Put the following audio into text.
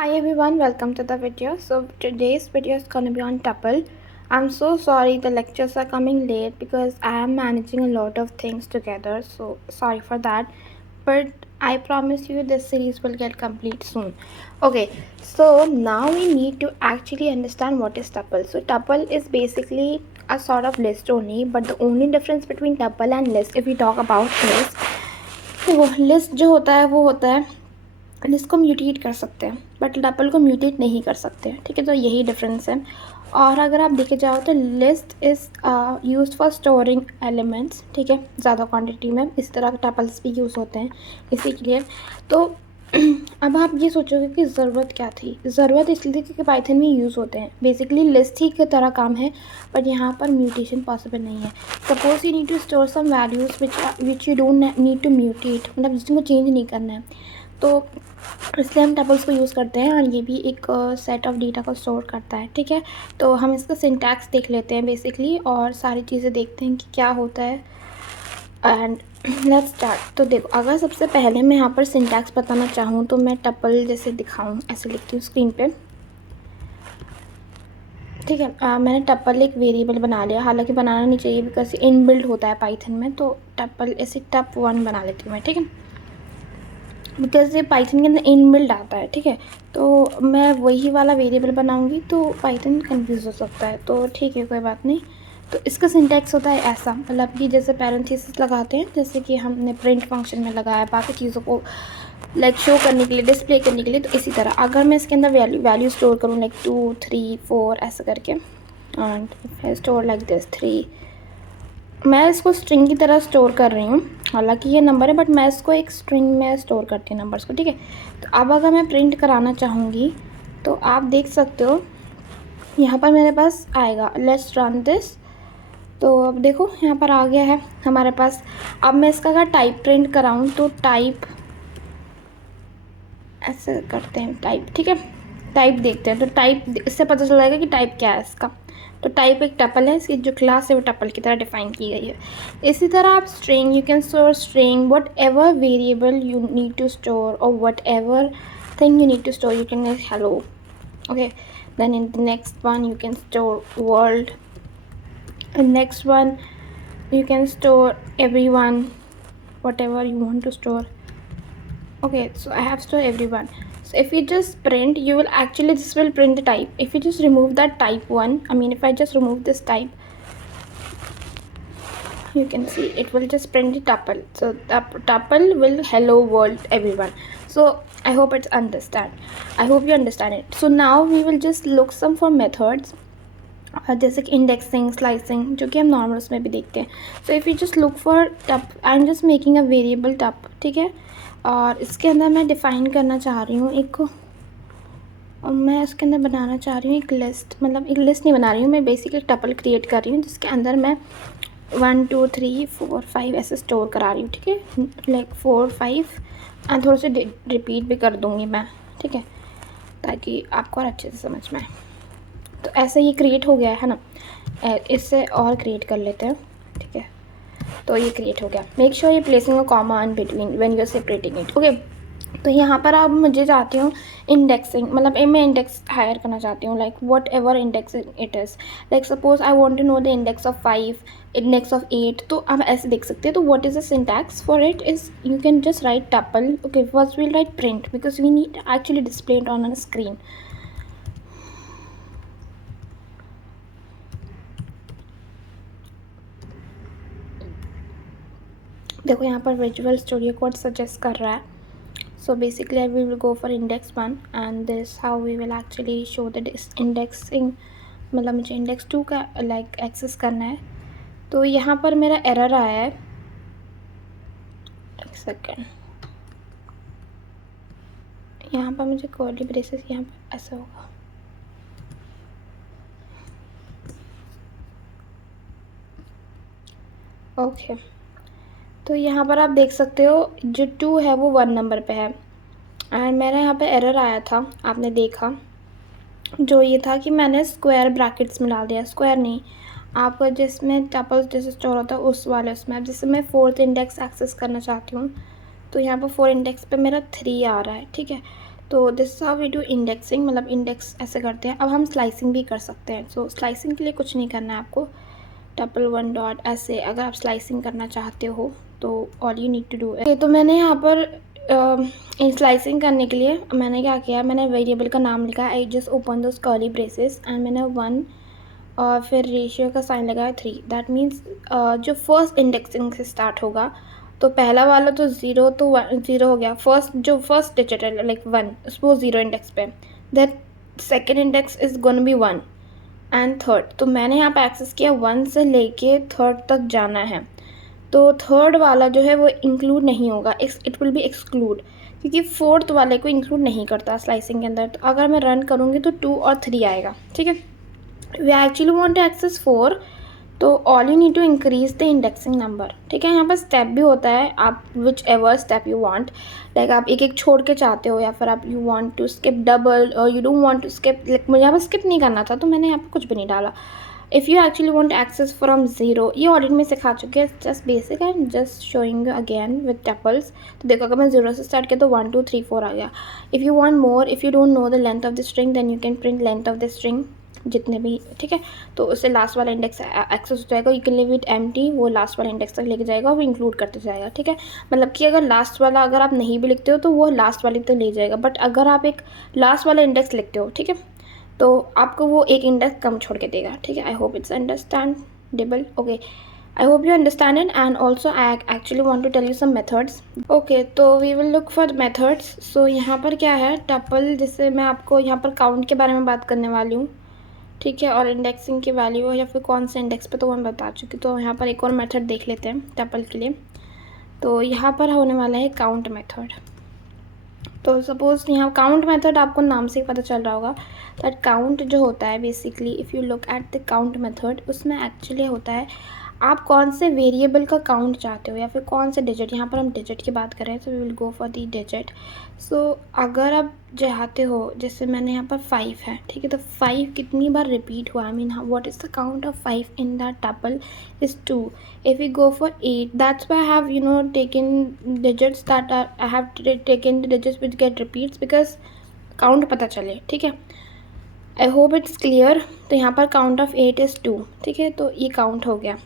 Hi everyone, welcome to the video. So today's video is going to be on tuple. I'm so sorry the lectures are coming late because I am managing a lot of things together. So sorry for that. But I promise you this series will get complete soon. Okay, so now we need to actually understand what is tuple. So tuple is basically a sort of list only, but the only difference between tuple and list if we talk about is वो list जो होता है वो होता है list को mutate कर सकते हैं बट टपल को म्यूटेट नहीं कर सकते। ठीक है, तो यही डिफरेंस है। और अगर आप देखे जाओ तो list is used for storing elements. ठीक है, ज़्यादा क्वांटिटी में इस तरह के टपल्स भी यूज़ होते हैं इसी के लिए। तो अब आप ये सोचोगे कि ज़रूरत क्या थी। ज़रूरत इसलिए थी क्योंकि पाइथन में यूज़ होते हैं। बेसिकली लिस्ट ही की तरह काम है बट यहाँ पर म्यूटेशन पॉसिबल नहीं है। Suppose you need to store some values which you don't need to mutate, मतलब जिसको चेंज नहीं करना है, तो इसलिए हम टपल्स को यूज़ करते हैं। और ये भी एक सेट ऑफ डेटा को स्टोर करता है। ठीक है, तो हम इसका सिंटैक्स देख लेते हैं बेसिकली और सारी चीज़ें देखते हैं कि क्या होता है एंड लेट्स स्टार्ट। तो देखो, अगर सबसे पहले मैं यहाँ पर सिंटैक्स बताना चाहूँ तो मैं टपल जैसे दिखाऊँ ऐसे लिखती हूँ स्क्रीन पे। ठीक है, मैंने टपल एक वेरिएबल बना लिया, हालांकि बनाना नहीं चाहिए बिकॉज इनबिल्ट होता है पाइथन में। तो टपल ऐसे टप1 बना लेती हूँ मैं। ठीक है, बिकॉज ये पाइथन के अंदर इनबिल्ट आता है। ठीक है, तो मैं वही वाला वेरिएबल बनाऊंगी तो पाइथन कंफ्यूज हो सकता है। तो ठीक है, कोई बात नहीं। तो इसका सिंटैक्स होता है ऐसा, मतलब कि जैसे पैरेंथेसिस लगाते हैं, जैसे कि हमने प्रिंट फंक्शन में लगाया बाकी चीज़ों को लाइक शो करने के लिए, डिस्प्ले करने के लिए। तो इसी तरह अगर मैं इसके अंदर वैल्यू स्टोर करूँ लाइक 2 3 4 ऐसा करके, एंड स्टोर लाइक दिस 3, मैं इसको स्ट्रिंग की तरह स्टोर कर रही हूँ। हालांकि ये नंबर है बट मैं इसको एक स्ट्रिंग में स्टोर करती हूँ नंबर्स को। ठीक है, तो अब अगर मैं प्रिंट कराना चाहूँगी तो आप देख सकते हो यहाँ पर मेरे पास आएगा लेट्स रन दिस। तो अब देखो यहाँ पर आ गया है हमारे पास। अब मैं इसका अगर टाइप प्रिंट कराऊँ तो टाइप ऐसे करते हैं टाइप। ठीक है, टाइप देखते हैं। तो टाइप इससे पता चल जाएगा कि टाइप क्या है इसका। तो टाइप एक टपल है, इसकी जो क्लास है वो टपल की तरह डिफाइन की गई है। इसी तरह आप string, you can store string whatever variable you need to store और whatever thing you need to store, you can hello. Okay, then in the next one you can store world, and next one you can store everyone, whatever you want to store. Okay, so I have stored everyone. So if you just print, you will actually, this will print the type. If you just remove that type one, if I just remove this type, you can see it will just print the tuple. So the tuple will hello world everyone. So I hope it's understand. I hope you understand it. So now we will just look some for methods, जैसे कि indexing, slicing, जो कि हम normal उसमें भी देखते हैं। So if you just look for tup, I am just making a variable tup. ठीक है, और इसके अंदर मैं डिफ़ाइन करना चाह रही हूँ एक, और मैं इसके अंदर बनाना चाह रही हूँ एक लिस्ट, मतलब एक लिस्ट नहीं बना रही हूँ मैं, बेसिकली टपल क्रिएट कर रही हूँ जिसके अंदर मैं 1 2 3 4 5 ऐसे स्टोर करा रही हूँ। ठीक है, लाइक 4 5 एंड थोड़े से रिपीट भी कर दूँगी मैं। ठीक है, ताकि आपको और अच्छे से समझ में आए। तो ऐसे ये क्रिएट हो गया है ना, इससे और क्रिएट कर लेते हैं। ठीक है, तो ये क्रिएट हो गया। Make sure you placing a comma in between when you are separating it. Okay, तो यहाँ पर अब मुझे चाहती हूँ इंडेक्सिंग, मतलब मैं इंडेक्स हायर करना चाहती हूँ like whatever index it is. Like suppose I want to know the index of 5, index of 8। तो आप ऐसे देख सकते हैं। तो what is the syntax for it is, you can just write tuple. Okay, first we'll write print because we need actually display it on a screen. देखो यहाँ पर विजुअल स्टूडियो कोड सजेस्ट कर रहा है। So basically we will go for index 1 and this how we will actually show the indexing, मतलब मुझे index 2 का like access करना है। तो यहाँ पर मेरा एरर आया है, एक सेकेंड, यहाँ पर मुझे कर्ली ब्रेसेस, यहाँ पर ऐसा होगा। ओके, तो यहाँ पर आप देख सकते हो जो 2 है वो 1 नंबर पे है एंड मेरा यहाँ पे एरर आया था, आपने देखा, जो ये था कि मैंने स्क्वायर ब्रैकेट्स में डाल दिया। स्क्वायर नहीं, आप जिसमें टपल्स जैसे स्टोर होता है उस वाले उसमें। अब जैसे मैं 4th इंडेक्स एक्सेस करना चाहती हूँ तो यहाँ पर 4 इंडेक्स पे मेरा 3 आ रहा है। ठीक है, तो this how we do indexing, मतलब इंडेक्स ऐसे करते हैं। अब हम स्लाइसिंग भी कर सकते हैं। सो स्लाइसिंग के लिए कुछ नहीं करना है आपको, टपल वन डॉट ऐसे अगर आप स्लाइसिंग करना चाहते हो तो all you need to do है। तो मैंने यहाँ पर स्लाइसिंग करने के लिए मैंने क्या किया, मैंने वेरिएबल का नाम लिखा, I just open those curly braces and मैंने 1 और फिर रेशियो का साइन लगाया 3। दैट मीन्स जो फर्स्ट इंडेक्सिंग से स्टार्ट होगा तो पहला वाला तो 0 तो 0 हो गया, फर्स्ट डिजिट है लाइक 1, वो 0 इंडेक्स पे, that second index is gonna be 1 and third. तो मैंने यहाँ पे एक्सेस किया 1 से लेके थर्ड तक जाना है, तो थर्ड वाला जो है वो इंक्लूड नहीं होगा, इट विल बी एक्सक्लूड, क्योंकि फोर्थ वाले को इंक्लूड नहीं करता स्लाइसिंग के अंदर। तो अगर मैं रन करूँगी तो 2 और 3 आएगा, ठीक है। We actually want to access 4, तो all you need to increase the indexing number, ठीक है। यहाँ पर स्टेप भी होता है, आप whichever step you want, like आप एक एक छोड़ के चाहते हो या फिर आप you want to skip double और you don't want to skip, like मुझे यहाँ पर स्किप नहीं करना था तो मैंने यहाँ पर कुछ भी नहीं डाला। If you actually want access from 0, ये ऑलरेडी में सिखा चुके हैं, just basic and just showing you again with tuples. तो देखो अगर मैं 0 से स्टार्ट किया तो 1 2 3 4 आ गया। If you want more, if you don't know the length of the string then you can print length of the string जितने भी, ठीक है। तो उससे लास्ट वाला इंडेक्स एक्सेस हो जाएगा, you can leave it empty, वो लास्ट वाला इंडेक्स तक लेके जाएगा, वो इंक्लूड करते जाएगा, ठीक है। मतलब कि अगर लास्ट वाला अगर आप नहीं भी लिखते हो तो वो लास्ट वाले तक ले जाएगा, बट अगर आप एक लास्ट वाला इंडेक्स लिखते हो, ठीक है, तो आपको वो एक इंडेक्स कम छोड़ के देगा, ठीक है। I hope it's understandable, okay. I hope you understand it, and also I actually want to tell you some methods. Okay, तो we will look for methods. So यहाँ पर क्या है, टपल, जिससे मैं आपको यहाँ पर काउंट के बारे में बात करने वाली हूँ, ठीक है, और इंडेक्सिंग की वैल्यू या फिर कौन से इंडेक्स पे तो मैं बता चुकी। तो यहाँ पर एक और मेथड देख लेते हैं टपल के लिए। तो यहाँ पर होने वाला है काउंट मेथड। तो सपोज़ यहाँ काउंट मेथड आपको नाम से ही पता चल रहा होगा, दैट काउंट जो होता है basically, if you look at the count method, उसमें एक्चुअली होता है आप कौन से वेरिएबल का काउंट चाहते हो या फिर कौन से डिजिट, यहाँ पर हम डिजिट की बात कर रहे हैं, तो we will go for the digit. So अगर आप चाहते हो, जैसे मैंने यहाँ पर 5 है, ठीक है, तो 5 कितनी बार रिपीट हुआ, I mean what is the count of 5 in that tuple is 2। If you go for 8, that's why I have taken digits that are, I have taken the digits which get repeats because count पता चले, ठीक है। I hope it's clear. तो यहाँ पर count of 8 is 2, ठीक है, तो ये काउंट हो गया।